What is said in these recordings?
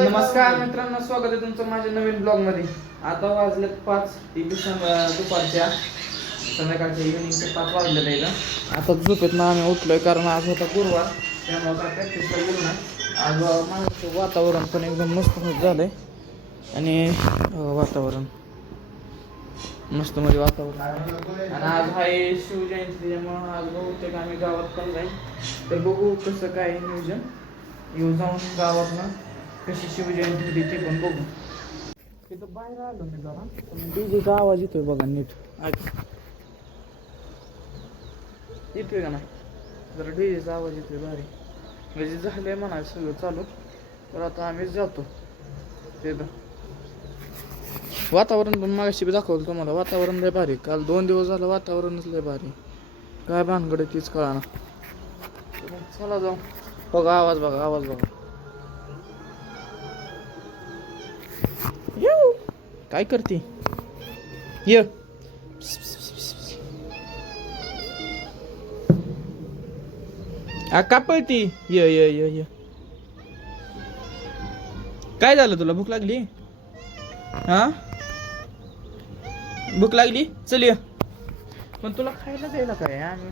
नमस्कार मित्रांनो, स्वागत आहे तुमचं माझ्या नवीन ब्लॉग मध्ये. आता वाजले 5 दुपारच्या संध्याकाळच्या इव्हिनिंगचे 5 वाजलेले आहे. आता झोपेत ना आम्ही उठलोय कारण आज होता गुरुवार, त्यामुळे आता प्रॅक्टिसला गेलो ना. आज माझं वातावरण पण एकदम मस्त झालंय आणि वातावरण मस्त मध्ये वातावरण आणि आज आहे शिवजयंती, त्यामुळं आज बहुतेक आम्ही गावात पण जाईल. तर बघू कसं काय नियोजन, येऊ जाऊन गावात ना कशी शिवजयंती होती ते पण बघू. तिथं बाहेर आलो मी जरा, डीजेचा आवाज येतोय बघा नीट येतोय का नाही, जरा डीजेचा आवाज येतोय भारी, म्हणजे झालंय म्हणाय सगळं चालू. तर आता आम्ही जातो तिथं. वातावरण पण मागाशी बी दाखवलं तुम्हाला, वातावरण लय भारी. काल 2 दिवस झालं वातावरणच लय भारी, काय भानगड तीच कळा ना. चला जाऊ. बघा आवाज, बघा आवाज, बघा काय करते ये. का पळती ये ये ये ये. काय झालं, तुला भूक लागली? हा भूक लागली, चल ये. पण तुला खायला द्यायला काय आम्ही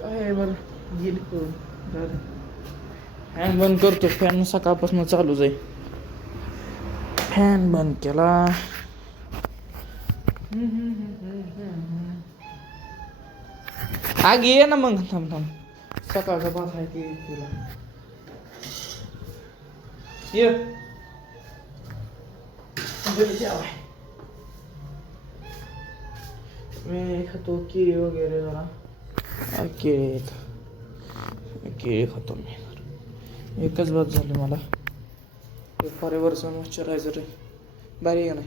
काय बरं गेली करून. फॅन बंद करतो, फॅन सकाळपासून चालूच आहे. फॅन बंद केला. आग ये ना मग, थांब थांब, सकाळचा भात आहे की तुला ये. मी खातो केळी वगैरे, जरा केळी खातो मी. एकच बात झाली मला, फॉरेवरचं मॉइश्चरायझर आहे भारी आहे.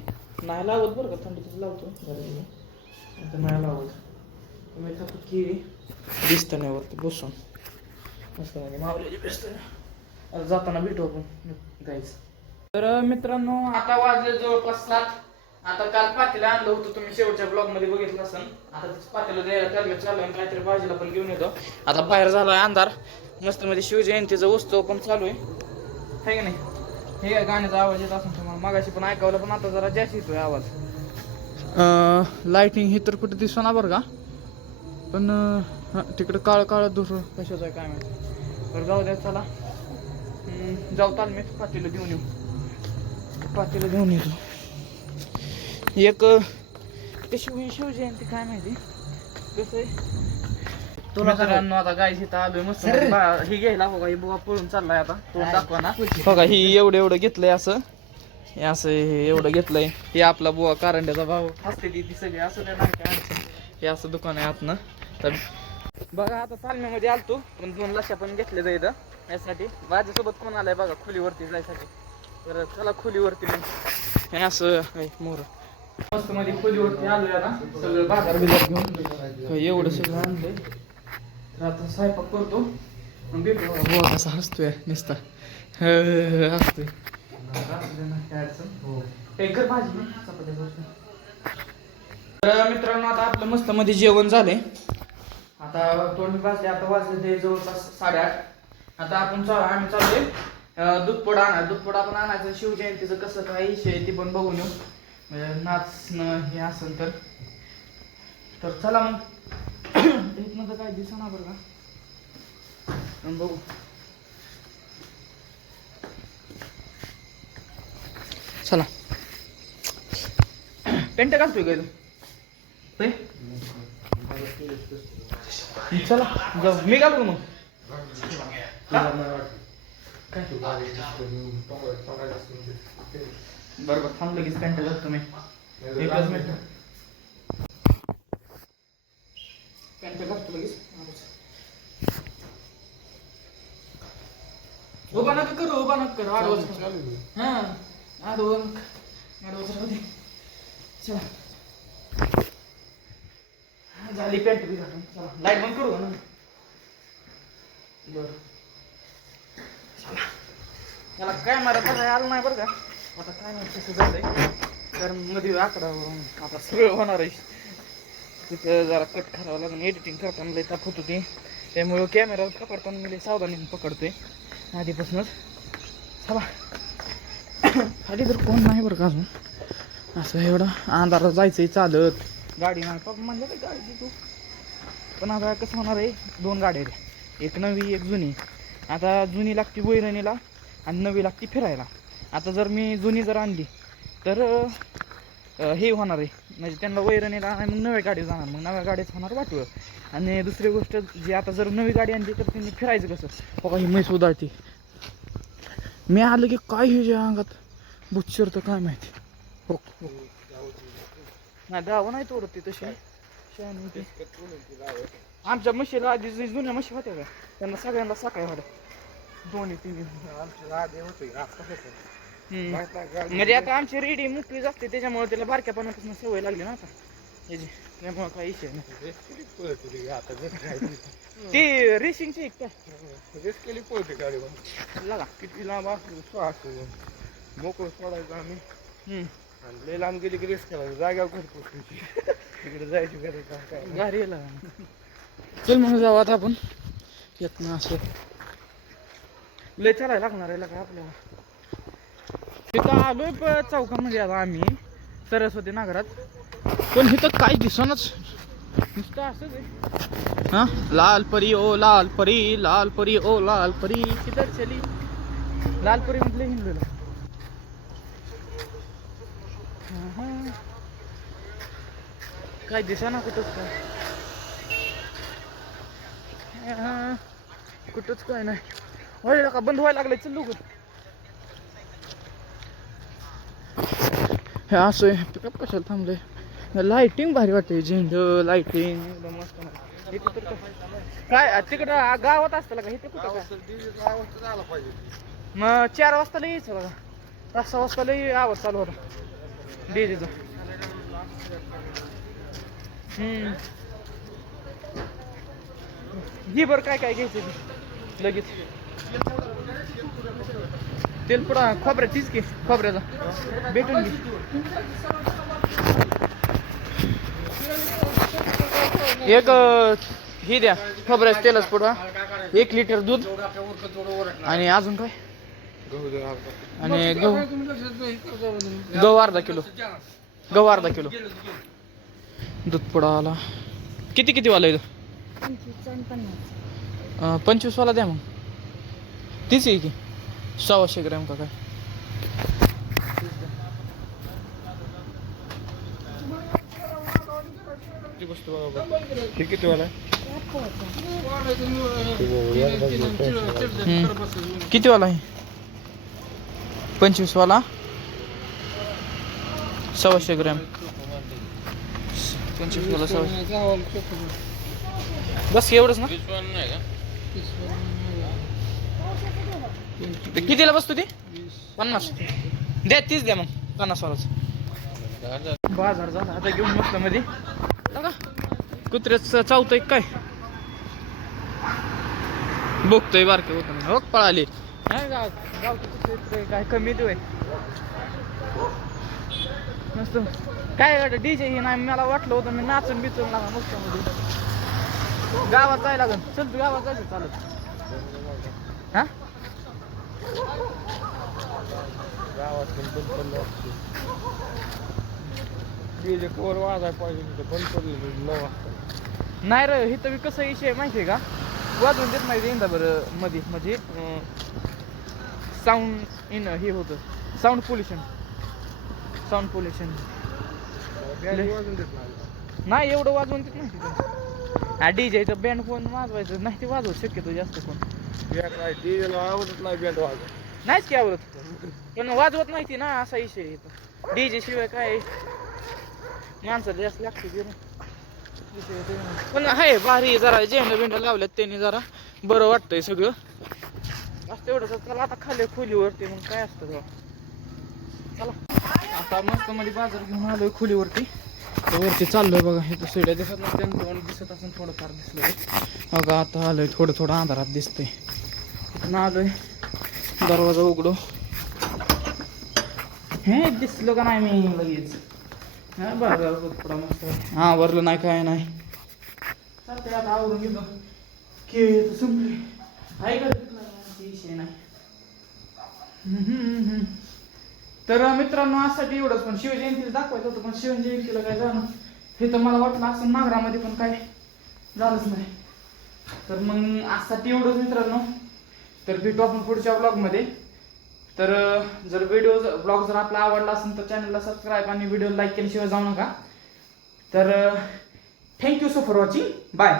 नाही लावत बरं का, थंडीतच लावतो आता, नाही लावत. मी खातो केळी, दिसतं नाही वरती बसून मस्त म्हणजे मावल्याची बेस्ट आहे. जाताना भेटू आपण गाईच. तर मित्रांनो, आता वाजले जवळपास 7. आता काल पातेलं आणलं होतं, तुम्ही शेवटच्या ब्लॉग मध्ये बघितलं असेल. आता पातेलं द्यायला त्याला चालू आहे, काहीतरी भाजीला पण घेऊन येतो. आता बाहेर झालाय अंधार, मस्त मध्ये शिवजयंतीचा उत्सव पण चालू आहे की नाही. हे काय गाण्याचा आवाज येत असेल तुम्हाला, मागाशी पण ऐकावलं, पण आता जरा जास्त येतोय आवाज. लाइटिंग हे तर कुठे दिसना बरं का, पण तिकडे काळ काळ धुर कशाचं आहे काय माहिती. बरं जाऊ द्या, चला जाऊ. ताल मी पातेलं घेऊन येऊ, पातेलं घेऊन येतो. एक कशी होईल शिवजयंती काय माहिती कसं आहे तुला. मित्रांनो, आता गाय इथं आलोय मस्त ही घ्यायला. बघा ही बुवा पळून चाललाय आता, तो दाखवा ना. बघा ही एवढं घेतलंय, असं हे असं हे एवढं घेतलंय. हे आपला बुवा कारंड्याचा भाऊ असते ती सगळी, असं नाही काय अडचण. हे असं दुकान आहे आतनं. तर बघा आता तालमीमध्ये आलतो, पण 2 लशा पण घेतले जायचं यासाठी. माझ्यासोबत कोण आलाय बघा खोलीवरती जायसाठी. तर चला खोलीवरती मग. हे असं आहे मोर मस्त मध्ये खोलीवरती आलोय आता, सगळं बाजार बिजार घेऊन एवढं सगळं आणलंय. तर आता स्वयंपाक करतो, मग भेटू. बुवा कसा हसतोय नुसता, हसतोय. काय अडचण कर भाजी ना चपात्या. तर मित्रांनो, आता आपलं मस्त मध्ये जेवण झालंय. आता तोंड वाजले, आता वाजले ते जवळपास 8:30. आता आम्ही चाललोय दूधपोडा आणायचं. दूधपोडा पण आणायचं, शिवजयंतीचं कसं काय विषय ते पण बघून येऊ. नाचणं हे असेल तर चला मग. इथनं तर काय दिसणार बरं का, बघू. चला पेंट घालतोय काय तू, चला जाऊ. मी घालू मग बरोबर. थांब लगेच पॅन्ट घालतो मी, एकच मिनिट. पॅन्ट घालतो लगेच. उभा नका करू, उभा नका करू, आडवच. हा आडवच राहू दे. चला झाली पॅन्ट बी घालून. चला लाईट बंद करू ना. बरं चला. त्याला काय मारा बघा आलं नाही बरं का. आता काय नाही कसं झालंय, कारण मध्ये आकडा आता सगळं होणार आहे. तिथं जरा कट करावं लागून, एडिटिंग करताना लई ताप होत होती, त्यामुळं कॅमेरा पकडताना मी सावधानी पकडतोय आधीपासूनच. चला खाली तर कोण नाही बरं का अजून असं एवढं अंधारात जायचंय चालत गाडी नाही पप्पा म्हणलं तर गाडी तू पण आता कसं होणार आहे 2 गाड्या आहेत एक नवी एक जुनी आता जुनी लागती वैरणीला आणि नवी लागती फिरायला आता जर मी जुनी जर आणली तर हे होणार आहे म्हणजे त्यांना वैरणीला आणि मग नव्या गाडी जाणार मग नव्या गाडीच होणार वाटलं आणि दुसरी गोष्ट जी आता जर नवी गाडी आणली तर त्यांनी फिरायचं कसं बघा ही म्हैस उदाळती मी आलं की काय हे जे अंगात बुच्चर तर काय माहिती हो नाही दावा नाही तोडत ती तशी आमच्या म्हशीला आधी जुन्या म्हशी होत्या का त्यांना सगळ्यांना सकाळी होत्या 2-3 म्हणजे आता आमची रेडी मोकळीच असते त्याच्यामुळे त्याला बारक्यापणापासून सवय लागली ना आता त्याची त्यामुळे काही इशे नाही ती रेसिंगची एक काय रेस केली पळते गाडी लागा किती लांब असतो मोकळं सोडायचं आम्ही आणि लय लांब गेली की रेस करायचं जाग्यावर घर पोचवायची तिकडे जायची गरज काय गाडी यायला चल मग जाऊ आता आपण येत ना असं लय चालायला लागणार आहे का आपल्याला तिथं आलोय चौकामध्ये आता आम्ही सरस्वती नगरात पण इथं काही दिसणच नुसतं असंच आहे हा लाल परी ओ लाल परी ओ लाल परी किधर चली लाल परी म्हटलं हिंदूला काय दिसेना कुठंच काय कुठंच काय नाही व्हायला का बंद व्हायला लागलंय चल लोक हे असं आहे पिकअप कशाला थांबलंय लाइटिंग भारी वाटते झेंड लाइटिंग एकदम मस्त इथे तर काय तिकडं गावात असतं का इथे कुठं झाला पाहिजे मग 4 वाजता यायचं बघा 5-6 वाजता लई आवाज चालू होता डीजेचा घे बरं काय काय घ्यायचं लगेच तेल पुढा खोबऱ्या तीच की खोबऱ्याचा भेटून घे एक ही द्या खोबऱ्याचं तेलच पुढा 1 लिटर दूध आणि अजून काय आणि गहू अर्धा किलो दूध पुडा आला किती वाला इथं 25 वाला द्या मग तीच आहे की 100 ग्रॅम का काय किती वाला किती वाला आहे 25 वाला 100 ग्रॅम 25 वाला 100 बस एवढंच ना कितीला बसतो ती 50 द्या 30 द्या मग 50 वालाच बाजार झाला आता घेऊन मस्त मध्ये बघा कुत्र्याच चावतोय काय बघतोय बारके होत हो पळाले नाही गावचे कुत्रे काय कमी देऊ मस्त काय डीजे हे नाही मला वाटलं होतं मी नाचून बिचून लागा मस्त मध्ये गावात जायला लागल चल तू गावात जायचं चालत हा कवर वाजाय पाहिजे बंद पडलेलं 9 वाजता नाही रे हे तर कसं विषय माहिती आहे का वाजवून देत नाही यंदा बरं मध्ये म्हणजे साऊंड इन हे होतं साऊंड पोल्युशन नाही एवढं वाजवून देत नाही तिथं डीजे इथं बँड फोन वाजवायचं नाही ते वाजवत शक्यतो जास्त कोण आवडत नाही बँड वाजवत नाहीच की आवडत पण वाजवत नाही ती ना असा विषय येतो डीजे शिवाय काय माणसं जास्त लागते पण आहे भारी जरा झेंडा बिंडा लावल्यात त्यांनी जरा बरं वाटतंय सगळं असं एवढं चला आता खाली खोलीवरती मग काय असतं तेव्हा चला आता मस्त मध्ये बाजार घेऊन आलोय खोलीवरती वरती चाललोय बघा हे तर सगळ्या दिसत नाही त्यांचं दिसत असून थोडंफार दिसलंय बघा आता आलोय थोडं अंधारात दिसतंय इथं आलोय दरवाजा उघडो हे दिसलं का नाही मी लगेच हा बरं थोडा मस्त हा वरलं नाही काय नाही चालतंय आता आवरून घेतो की संपले आहे का विषय नाही तर मित्रांनो आजसाठी एवढंच. पण शिवजयंतीला दाखवायचं होतं, पण शिवजयंतीला काय झालं हे तर मला वाटलं असं नागरामध्ये, पण काय झालंच नाही. तर मग आजसाठी एवढंच मित्रांनो. तर भेटू आपण पुढच्या ब्लॉगमध्ये. तर जर ब्लॉग जर आपला आवडला असेल तर चॅनलला सबस्क्राईब आणि व्हिडिओ लाईक केल्याशिवाय जाऊ नका. तर thank you so for watching. Bye.